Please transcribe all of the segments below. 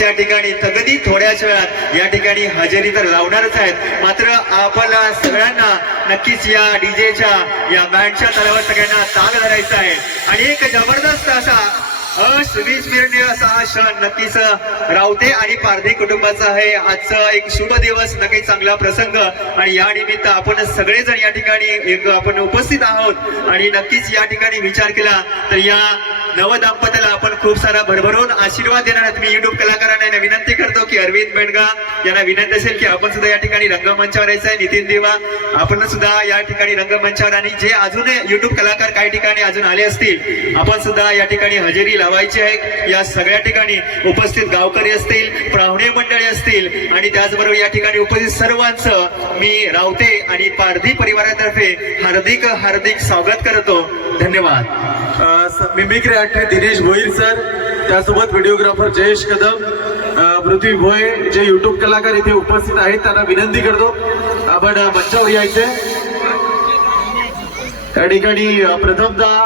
या ठिकाणी तगदी थोड्याच वेळात या ठिकाणी हजेरी तर लावणारच आहेत. मात्र आपल्या सगळ्यांना नक्कीच या डीजेच्या या बँडच्या तळावर सगळ्यांना ताल धरायचा आहे. आणि एक जबरदस्त असा अविस्मरणीय असा हा क्षण नक्कीच रावते आणि पारधी कुटुंबाचा आहे आजचा एक शुभ दिवस नक्कीच चांगला प्रसंग. आणि या निमित्त आपण सगळेजण या ठिकाणी एक आपण उपस्थित आहोत. आणि नक्कीच या ठिकाणी विचार केला तर या नवदाम्पत्याला आपण खूप सारा भरभरून आशीर्वाद देणार आहात. मी युट्यूब कलाकारांना विनंती करतो की अरविंद बेंडगा यांना विनंती असेल की आपण सुद्धा या ठिकाणी रंगमंचावर यायचं आहे नितीन देवा आपण सुद्धा या ठिकाणी रंगमंचावर आणि जे अजून युट्यूब कलाकार काही ठिकाणी अजून आले असतील आपण सुद्धा या ठिकाणी हजेरी लावायची आहे. या सगळ्या ठिकाणी उपस्थित गावकरी असतील पाहुणे मंडळी असतील आणि त्याचबरोबर या ठिकाणी उपस्थित सर्वांचं मी रावते आणि पारधी परिवारातर्फे हार्दिक हार्दिक स्वागत करतो. धन्यवाद. Mimicry actor Dinesh Bhoir sir त्यासोबत व्हिडिओग्राफर जयेश कदम पृथ्वी भोये जे युट्यूब कलाकार इथे उपस्थित आहेत त्यांना विनंती करतो. आपण मंचावर यायचे त्या ठिकाणी प्रथमतः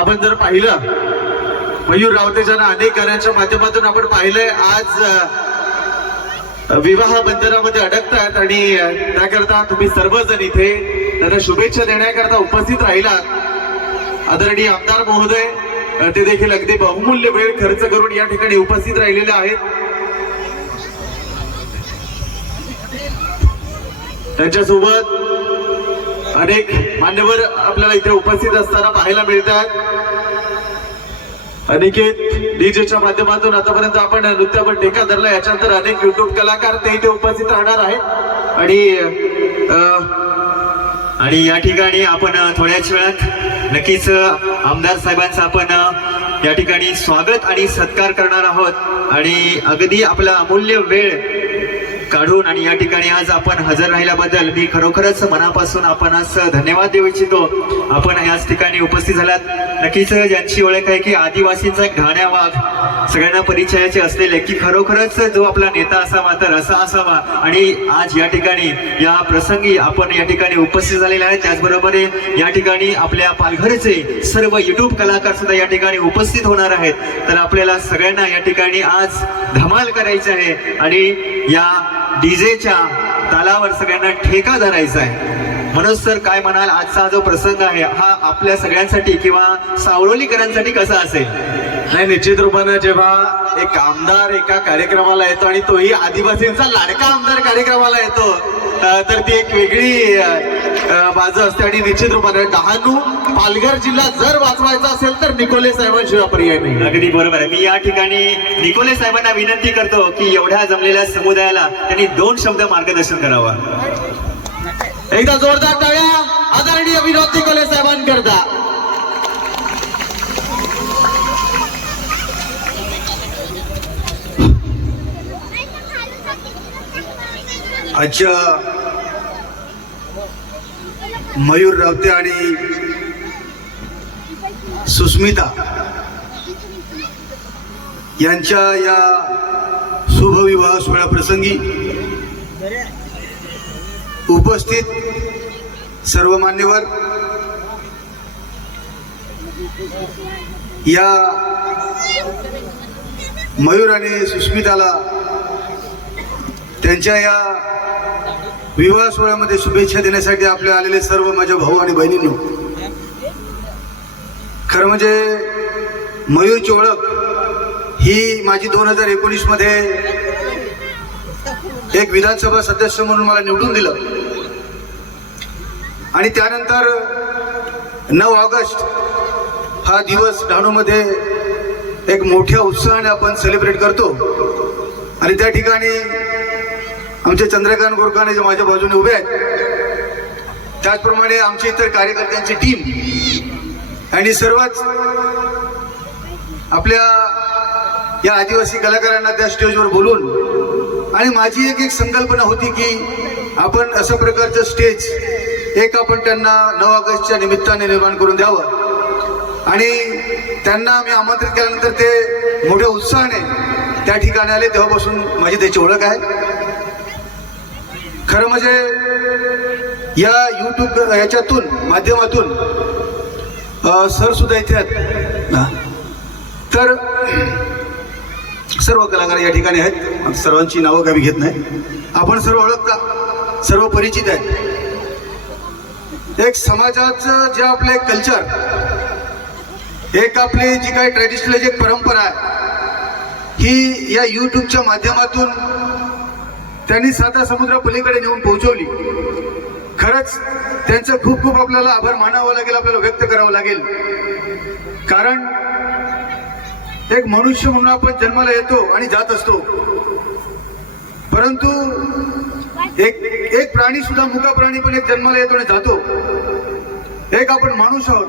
आपण जर पाहिलं मयूर रावतेच्या अनेक गाण्यांच्या माध्यमातून आपण पाहिलंय आज विवाह बंधनामध्ये अडकतात आणि त्याकरता तुम्ही सर्वजण इथे त्यांना शुभेच्छा देण्याकरता उपस्थित राहिलात. आदरणीय आमदार महोदय ते देखील अगदी बहुमूल्य वेळ खर्च करून या ठिकाणी उपस्थित राहिलेले आहेत. त्यांच्यासोबत अनेक मान्यवर आपल्याला इथे उपस्थित असताना पाहायला मिळतात. अनिकेत डीजेच्या माध्यमातून आतापर्यंत आपण नृत्यावर टेका धरला याच्यानंतर अनेक युट्यूब कलाकार ते इथे उपस्थित राहणार आहेत. आणि आणि या ठिकाणी आपण थोड्याच वेळात नक्कीच आमदार साहेबांचं आपण या ठिकाणी स्वागत आणि सत्कार करणार आहोत. आणि अगदी आपला अमूल्य वेळ काढून आणि या ठिकाणी आज आपण हजर राहिल्याबद्दल मी खरोखरच मनापासून आपण आज धन्यवाद देऊ इच्छितो. आपण याच ठिकाणी उपस्थित झालात. नक्कीच ज्यांची ओळख आहे की आदिवासींचा घाण्या वाघ सगळ्यांना परिचयाचे असलेले की खरोखरच जो आपला नेता असावा तर असा असावा. आणि आज या ठिकाणी या प्रसंगी आपण या ठिकाणी उपस्थित झालेले आहेत. त्याचबरोबर या ठिकाणी आपल्या पालघरचे सर्व युट्यूब कलाकार सुद्धा या ठिकाणी उपस्थित होणार आहेत. तर आपल्याला सगळ्यांना या ठिकाणी आज धमाल करायची आहे. आणि या डीजेच्या तालावर सगळ्यांना ठेका धरायचा आहे. मनोज सर काय म्हणाल? आजचा जो प्रसंग आहे हा आपल्या सगळ्यांसाठी किंवा सावरोलीकरांसाठी कसा असेल? नाही निश्चित रूपानं जेव्हा एक आमदार एका कार्यक्रमाला येतो आणि तोही आदिवासींचा लाडका आमदार कार्यक्रमाला येतो तर ती एक वेगळी बाजू असते आणि निश्चित रूपानं डहाणू पालघर जिल्हा जर वाचवायचा असेल तर निकोले साहेबांशिवाय पर्याय नाही. अगदी बरोबर आहे. मी या ठिकाणी निकोले साहेबांना विनंती करतो की एवढ्या जमलेल्या समुदायाला त्यांनी दोन शब्द मार्गदर्शन करावं. एकदा जोरदार टाळ्या. आदरणीय विनोद निकोले साहेबांकरता. आजच्या मयूर रावते आणि सुस्मिता यांच्या या शुभविवाह सोहळ्याप्रसंगी उपस्थित सर्व मान्यवर या मयूर आणि सुस्मिताला त्यांच्या या विवाह सोहळ्यामध्ये शुभेच्छा देण्यासाठी आपले आलेले सर्व माझ्या भाऊ आणि बहिणींनो. खरं म्हणजे मयूरची ओळख ही माझी दोन हजार एकोणीसमध्ये एक विधानसभा सदस्य म्हणून मला निवडून दिलं. आणि त्यानंतर नऊ ऑगस्ट हा दिवस डहाणूमध्ये एक मोठ्या उत्साहाने आपण सेलिब्रेट करतो. आणि त्या ठिकाणी आमचे चंद्रकांत गोरखाने जे माझ्या बाजूने उभे आहेत त्याचप्रमाणे आमची इतर कार्यकर्त्यांची टीम आणि सर्वच आपल्या या आदिवासी कलाकारांना त्या स्टेजवर बोलून आणि माझी एक एक संकल्पना होती की आपण अशा प्रकारचं स्टेज एक आपण त्यांना नऊ ऑगस्टच्या निमित्ताने निर्माण करून द्यावं. आणि त्यांना मी आमंत्रित केल्यानंतर ते मोठ्या उत्साहाने त्या ठिकाणी आले. तेव्हापासून माझी त्याची ओळख आहे. खरं म्हणजे या यूट्यूब याच्यातून माध्यमातून सर सुद्धा इथे आहेत. ना तर सर्व कलाकार या ठिकाणी आहेत. सर्वांची नावं काही घेत नाही. आपण सर्व ओळखता सर्व परिचित आहेत. एक समाजाचं जे आपले कल्चर एक आपली जी काही ट्रॅडिशनल जी एक परंपरा आहे ही या यूट्यूबच्या माध्यमातून त्यांनी साता समुद्र पलीकडे नेऊन पोहोचवली. खरंच त्यांचं खूप खूप आपल्याला आभार मानावं लागेल आपल्याला व्यक्त करावं लागेल. कारण एक मनुष्य म्हणून आपण जन्माला येतो आणि जात असतो. परंतु एक एक प्राणी सुद्धा मुका प्राणी पण एक जन्माला येतो आणि जातो. एक आपण माणूस आहोत.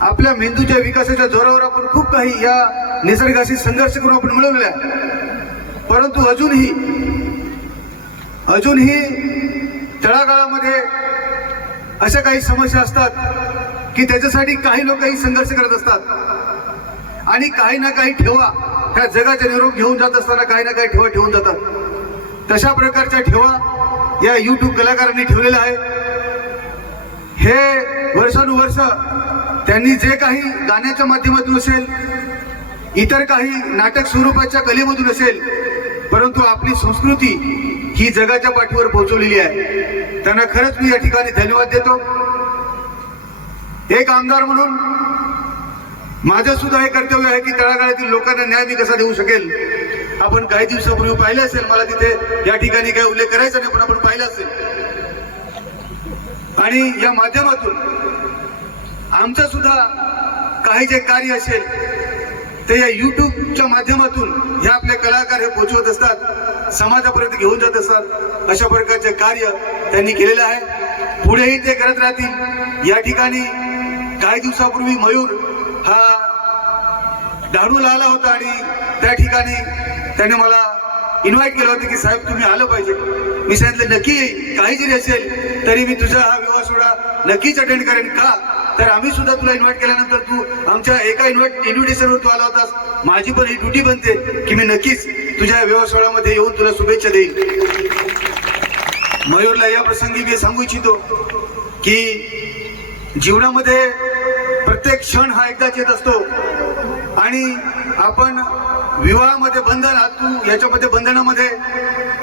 आपल्या मेंदूच्या विकासाच्या जोरावर आपण खूप काही या निसर्गाशी संघर्ष करून आपण मिळवलेला परंतु अजूनही अजूनही तळागाळामध्ये अशा काही समस्या असतात की त्याच्यासाठी काही लोकही संघर्ष करत असतात. आणि काही ना काही ठेवा त्या जगाचा निरोप घेऊन जात असताना काही ना काही ठेवा ठेवून जातात. तशा प्रकारच्या ठेवा या युट्यूब कलाकारांनी ठेवलेल्या आहे हे वर्षानुवर्ष त्यांनी जे काही गाण्याच्या माध्यमातून असेल इतर काही नाटक स्वरूपाच्या कलेमधून असेल परंतु आपली संस्कृती ही जगाच्या पाठीवर पोहोचवलेली आहे. त्यांना खरंच मी या ठिकाणी धन्यवाद देतो. एक आमदार म्हणून माझं सुद्धा हे कर्तव्य आहे की तळागाळातील लोकांना न्याय मी कसा देऊ शकेल? आपण काही दिवसापूर्वी पाहिलं असेल मला तिथे या ठिकाणी काही उल्लेख करायचा नाही पण आपण पाहिलं असेल. आणि या माध्यमातून आमचं सुद्धा काही जे कार्य असेल ते या युट्यूबच्या माध्यमातून हे आपले कलाकार हे पोचवत असतात समाजापर्यंत घेऊन जात असतात. अशा प्रकारचे कार्य त्यांनी केलेलं आहे. पुढेही ते करत राहतील. या ठिकाणी काही दिवसापूर्वी मयूर हा डाणूला आला होता आणि त्या ठिकाणी त्याने मला इन्व्हाइट केलं होतं की साहेब तुम्ही आलं पाहिजे. मी सांगितलं नक्की येईल काही जरी असेल तरी मी तुझा हा विवाह सोहळा नक्कीच अटेंड करेन. का? तर आम्ही सुद्धा तुला इन्व्हाइट केल्यानंतर तू आमच्या एका इन्व्हाइट इन्व्हिटेशनवर तू आला होतास. माझी पण ही ड्युटी बनते की मी नक्कीच तुझ्या व्यवसायामध्ये येऊन तुला शुभेच्छा देईन. मयूरला या प्रसंगी मी सांगू इच्छितो की जीवनामध्ये प्रत्येक क्षण हा एकदाच येत असतो. आणि आपण विवाहामध्ये बंधन आहात तू याच्यामध्ये बंधनामध्ये.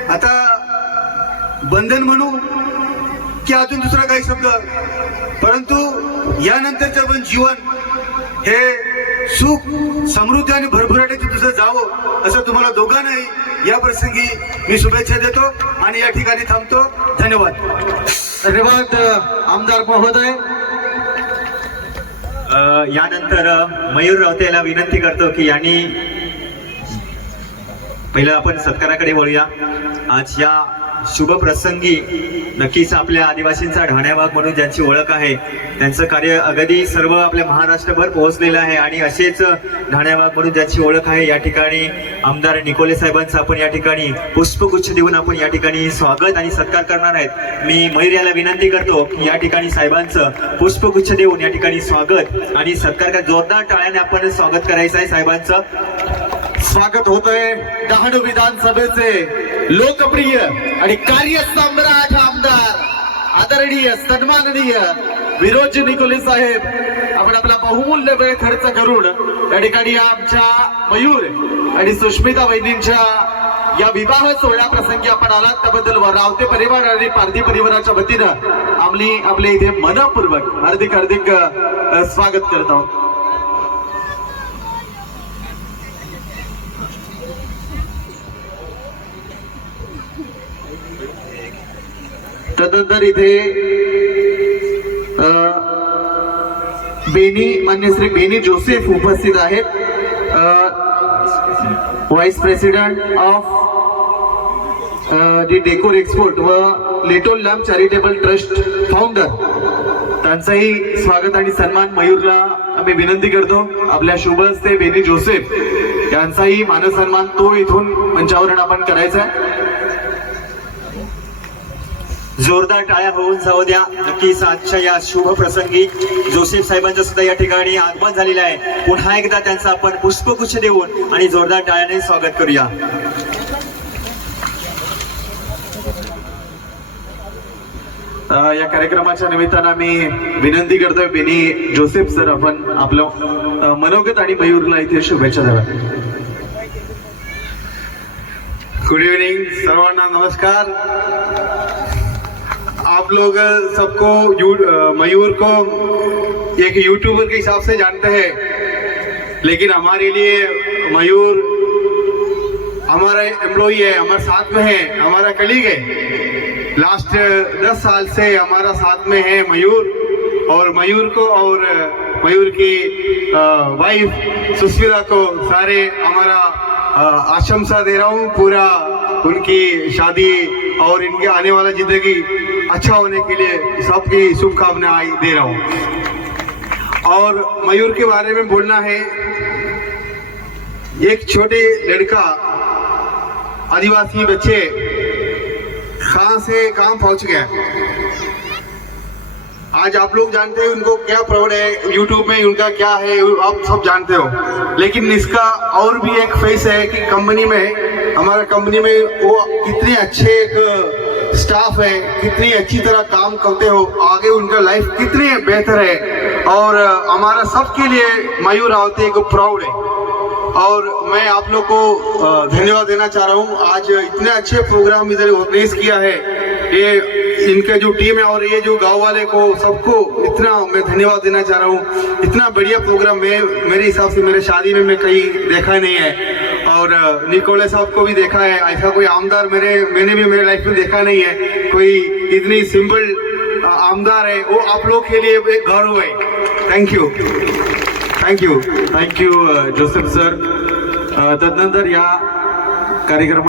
आता बंधन म्हणू की अजून दुसरा काही शब्द. परंतु यानंतरचं पण जीवन हे सुख समृद्धी आणि भरभराटीचं तुझं जावं असं तुम्हाला दोघांनाही या प्रसंगी मी शुभेच्छा देतो आणि या ठिकाणी थांबतो. धन्यवाद. धन्यवाद आमदार महोदय. यानंतर मयूर रावते याला विनंती करतो की यांनी पहिलं आपण सत्काराकडे वळूया. आज या शुभ प्रसंगी नक्कीच आपल्या आदिवासींचा ढाण्याभाग म्हणून ज्यांची ओळख आहे त्यांचं कार्य अगदी सर्व आपल्या महाराष्ट्रभर पोहोचलेलं आहे आणि असेच ढाण्याभाग म्हणून ज्यांची ओळख आहे या ठिकाणी आमदार निकोले साहेबांचं आपण या ठिकाणी पुष्पगुच्छ देऊन आपण या ठिकाणी स्वागत आणि सत्कार करणार आहेत. मी मयूर याला विनंती करतो की या ठिकाणी साहेबांचं पुष्पगुच्छ देऊन या ठिकाणी स्वागत आणि सत्कार जोरदार टाळ्याने आपण स्वागत करायचं आहे साहेबांचं. स्वागत होतोय डहाणू विधानसभेचे. लोकप्रिय आणि कार्य सम्राट आमदार आदरणीय सन्माननीय विरोजी निकोले साहेब आपण आपला बहुमूल्य वेळ खर्च करून या ठिकाणी आमच्या मयूर आणि सुष्मिता वैदींच्या या विवाह सोहळ्या प्रसंगी आपण आलात. त्याबद्दल रावते परिवार आणि पारधी परिवाराच्या वतीनं आम्ही आपले इथे मनपूर्वक हार्दिक हार्दिक स्वागत करत आहोत. त्यानंतर इथे बेनी मान्य श्री बेनी जोसेफ उपस्थित आहेत. Vice president of the decor export व little lamb charitable trust founder त्यांचंही स्वागत आणि सन्मान मयूरला आम्ही विनंती करतो. आपल्या शुभ हस्ते बेनी जोसेफ यांचाही मानसन्मान तो इथून मंचावरून आपण करायचा आहे. जोरदार टाळ्या होऊन जाऊ द्या. नक्कीच आजच्या या शुभ प्रसंगी जोसेफ साहेबांचं सुद्धा या ठिकाणी आगमन झालेलं आहे. पुन्हा एकदा त्यांचं आपण पुष्पगुच्छ देऊन आणि जोरदार टाळ्याने स्वागत करूया. या कार्यक्रमाच्या निमित्तानं मी विनंती करतोय बेनी जोसेफ सर आपण आपलं मनोगत आणि मयूरला इथे शुभेच्छा द्याव्या गुड इवनिंग सर्वांना नमस्कार. आप लोग सबको मयूर को एक यूट्यूबर के हिसाब से जानते हैं, लेकिन हमारे लिए मयूर हमारा एम्प्लॉई है, हमारे साथ में है, हमारा कलीग है। लास्ट दस साल से हमारा साथ में है मयूर, और मयूर को और मयूर की वाइफ सुस्मिता को सारे हमारा आशंसा दे रहा हूँ, पूरा उनकी शादी और इनके आने वाला ज़िंदगी अच्छा होने के लिए सबकी शुभकामनाएँ दे रहा हूँ। और मयूर के बारे में बोलना है, एक छोटे लड़का, आदिवासी बच्चे, कहाँ से कहाँ पहुँच गया? आज आप लोग जानते हैं उनको क्या प्राउड है यूट्यूब में उनका क्या है, आप सब जानते हो। लेकिन इसका और भी एक फेस है कि कंपनी में, हमारा कंपनी में वो कितने अच्छे एक स्टाफ है, कितनी अच्छी तरह काम करते हो, आगे उनका लाइफ कितनी बेहतर है। और हमारा सबके लिए मयूर रावते को प्राउड है। और मैं आप लोग को धन्यवाद देना चाह रहा हूँ। आज इतने अच्छे प्रोग्राम इधर ऑर्गेनाइज किया है। ये, इनके जो टीम है और ये जो गाँव वाले को, सबको इतना मैं धन्यवाद देना चाह रहा हूँ। इतना बढ़िया प्रोग्राम मैं, मेरे हिसाब से मेरे शादी में मैं कहीं देखा नहीं है। और निकोले साहब को भी देखा है। ऐसा कोई आमदार मेरे, मैंने भी मेरे लाइफ में देखा नहीं है। कोई इतनी सिंपल आमदार है। वो आप लोग के लिए एक गौरव है thank you thank you thank you Joseph sir तदनंतर या कार्यक्रम